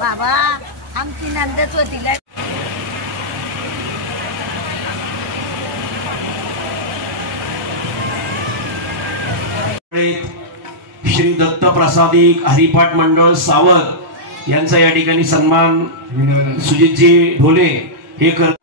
बाबा आमची नंदच होती. श्री दत्त प्रसादिक हरिपाठ मंडळ सावध यांचा या ठिकाणी सन्मान सुजितजी ढोले हे करतात.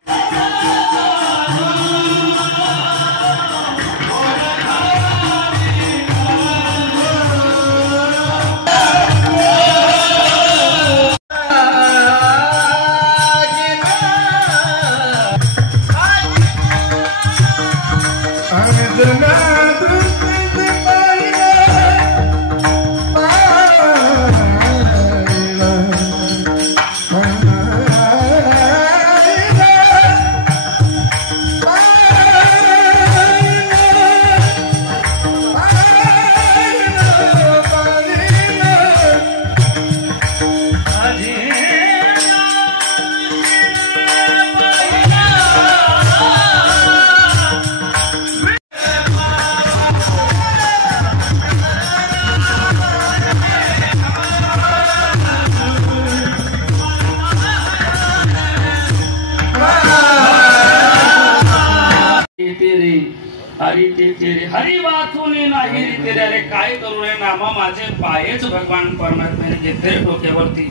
हरी वाचून नाही तेरे. अरे काय करू रे नामा माझे पायच भगवान परमात्म्याने घेतले डोक्यावरती.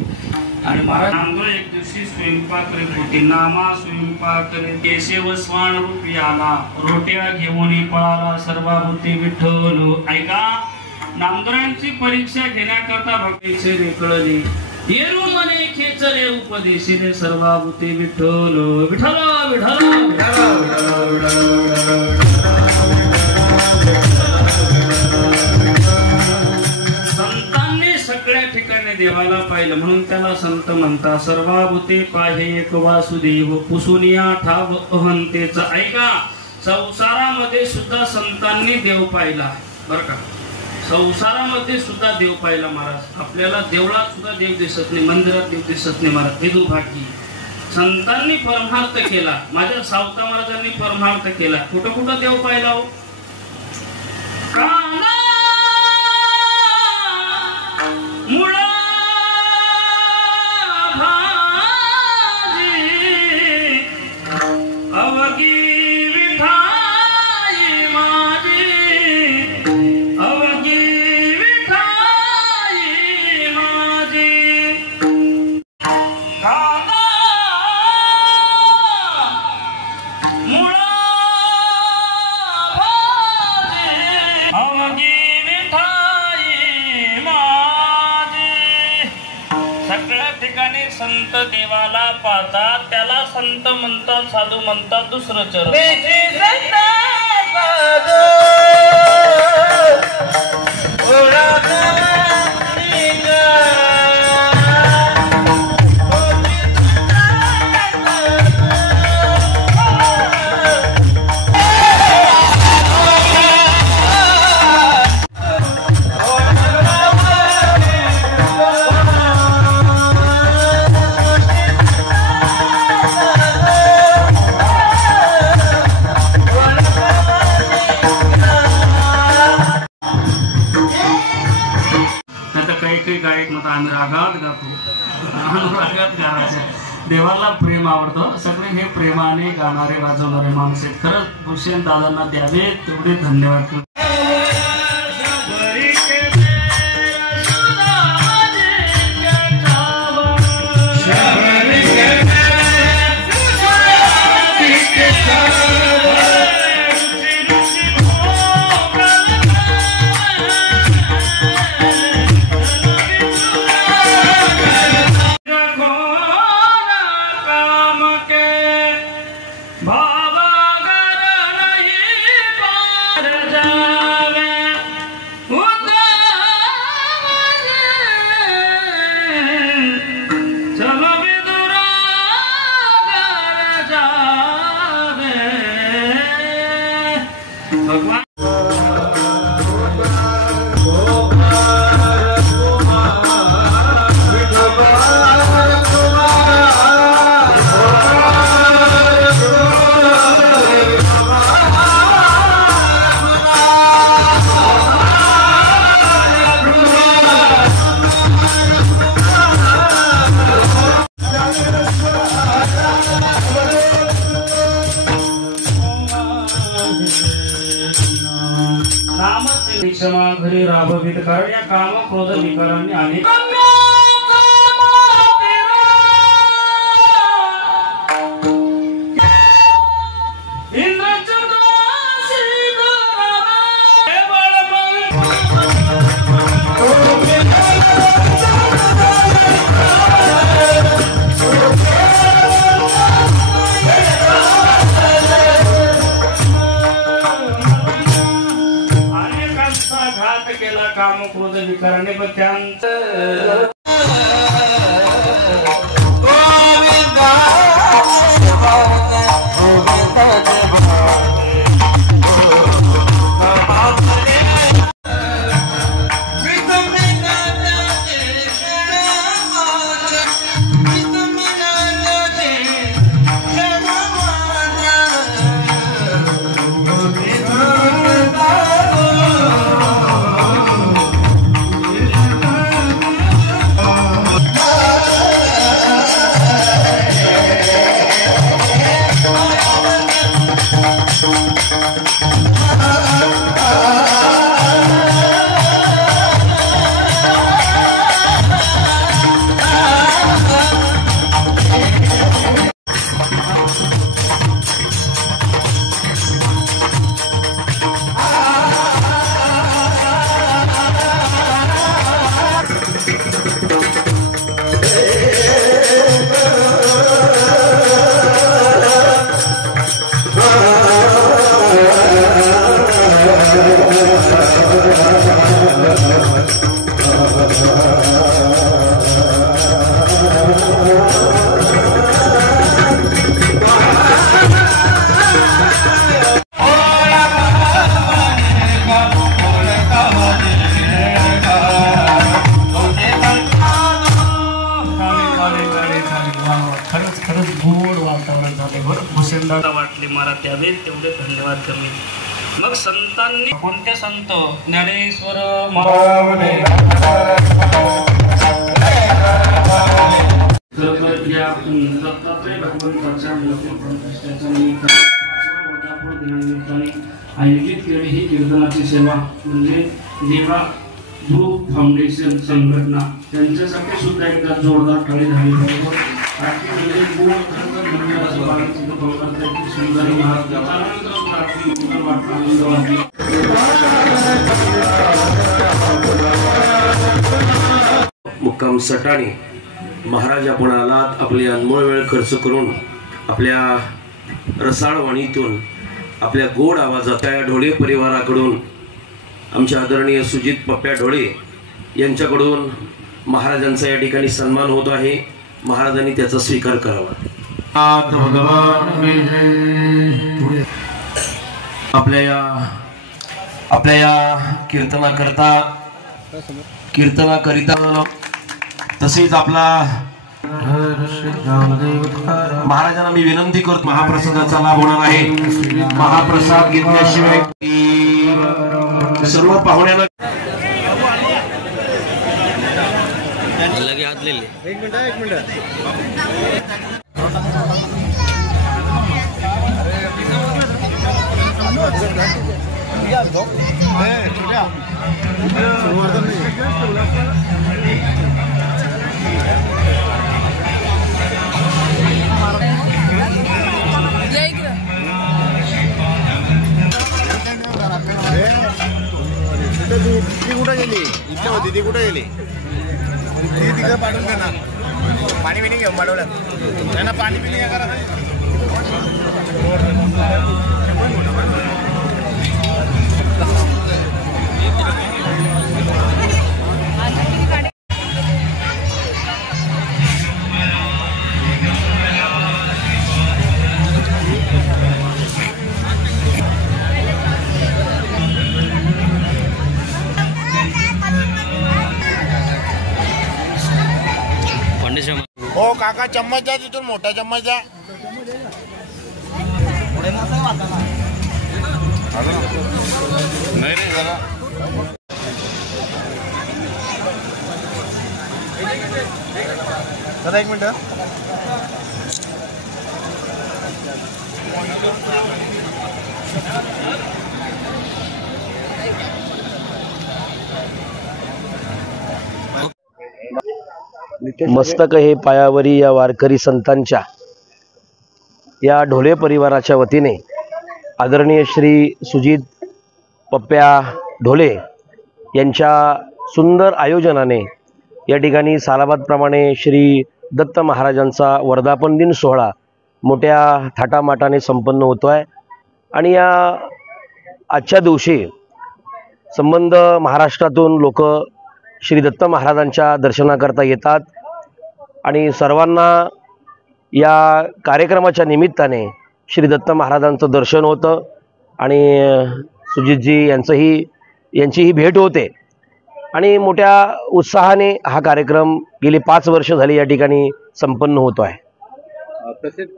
आणि महाराज नांदूळ एक दिवशी स्वयंपाक करीत होती. नामा स्वयंपाक करीत केशव स्वान रूपी आला. रोट्या घेऊन पळाला सर्वाभूती विठ्ठल. ऐका नामदेवांची परीक्षा घेण्याकरता भक्तीचे रेकळले. येरू मने खेचले उपदेशिले सर्वाभूती विठ्ठल विठ्ठल विठ्ठल. संतांनी सगळ्या ठिकाणी देवाला पाहिलं म्हणून त्याला संत म्हणतात. सर्वाभूते पाहे एक वासुदेव पुसुनिया ठाव अहंतेचा. ऐका संसारामध्ये सुद्धा संतांनी देव पाहिला बर का. संसारामध्ये सुद्धा देव पाहिला महाराज. आपल्याला देवळात सुद्धा देव दिसत नाही, मंदिरात देव दिसत नाही महाराज. हे दुर्भाग्य. संतांनी परमार्थ केला. माझ्या सावता महाराजांनी परमार्थ केला. कुठं कुठं देव पाहिला हो. काना मुळा भाजी अवगी विठाई माझी अवगी विठाई माझी. काना मुळा भाजी अवगी सगळ्या ठिकाणी संत देवाला पाहतात. त्याला संत म्हणतात, साधू म्हणतात. दुसरं चरण गायक मत आम्ही रागात गातो. रागात गायचं. देवाला प्रेम आवडतं. सगळे हे प्रेमाने गाणारे वाजवणारे माणूस आहेत. खरंच भूषण दादांना द्यावे तेवढे धन्यवाद. भावा घर नहीं पार जा नामच क्षमा घरी राबवित कारण या काम क्रोध विकारांनी अनेक केला काम क्रोध विकाराने पण त्यांचं वाटले मला त्यावे तेवढे धन्यवाद कमी. मग संतांनी कोणते संत ज्ञानेश्वर दत्तात्रय भगवंताच्या आयोजित केली ही कीर्तनाची सेवा म्हणजे देवा ग्रुप फाउंडेशन संघटना त्यांच्यासाठी सुद्धा एकदा जोरदार टाळी झाली पाहिजे. मुक्काम सटाणे महाराज आपण आलात, आपले अनमोल वेळ खर्च करून आपल्या रसाळ वाणीतून आपल्या गोड आवाजात या ढोळे परिवाराकडून आमच्या आदरणीय सुजित पप्प्या ढोळे यांच्याकडून महाराजांचा या ठिकाणी सन्मान होत आहे. महाराजांनी त्याचा स्वीकार करावा. आपल्या या कीर्तनाकरिता तसेच आपला महाराजांना मी विनंती करतो, महाप्रसादाचा लाभ होणार आहे. महाप्रसाद घेतल्याशिवाय सर्व पाहुण्यांना हात लिहिले. एक मिनिट कुठे गेली? इच्छा होती ती कुठे गेली? ती तिकडे पाठवून द्या ना. पाणी पिणी घेऊन पाठवलं त्यांना. पाणी पिणी करा. हो काका, चम्मच द्या तिथून, मोठा चम्मच द्या. नाही रे जरा दादा एक मिनिट. मस्तक हे पायावरी या वारकरी संतांच्या या ढोले परिवाराच्या वतीने आदरणीय श्री सुजित पप्प्या ढोले यांच्या सुंदर आयोजनाने या ठिकाणी सालाबादप्रमाणे श्री दत्त महाराजांचा वर्धापन दिन सोहळा मोठ्या थाटामाटाने संपन्न होतो आहे। आणि या आजच्या दिवशी संबंध महाराष्ट्रातून लोक श्री दत्त महाराजांच्या दर्शनाकरता येतात आणि सर्वांना या कार्यक्रमाच्या निमित्ताने श्री दत्त महाराजांचं दर्शन होतं आणि सुजितजी यांचीही भेट होते आणि मोठ्या उत्साहाने हा कार्यक्रम गेली 5 वर्ष झाली या ठिकाणी संपन्न होतो आहे। तसेच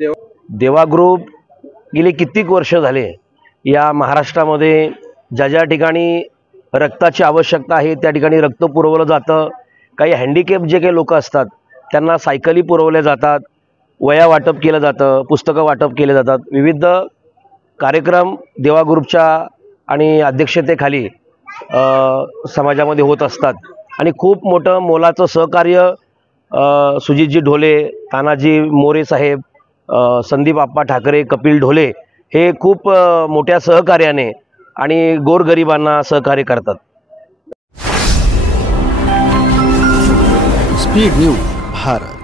देवा ग्रुप गेली कित्येक वर्ष झाले या महाराष्ट्रामध्ये ज्या ठिकाणी रक्ताची आवश्यकता आहे त्या ठिकाणी रक्त पुरवलं जातं। काही हँडिकॅप जे काही लोक असतात त्यांना सायकली पुरवल्या जातात, वया वाटप केलं जातं, पुस्तकं वाटप केले जातात। विविध कार्यक्रम देवा ग्रुपच्या आणि अध्यक्षतेखाली समाजामध्ये होत असतात आणि खूप मोठं मोलाचं सहकार्य सुजितजी ढोले, तानाजी मोरे साहेब, संदीप आप्पा ठाकरे, कपिल ढोले हे खूप मोठ्या सहकार्याने आणि गोरगरिबांना सहकार्य करतात। Speed news Bharat.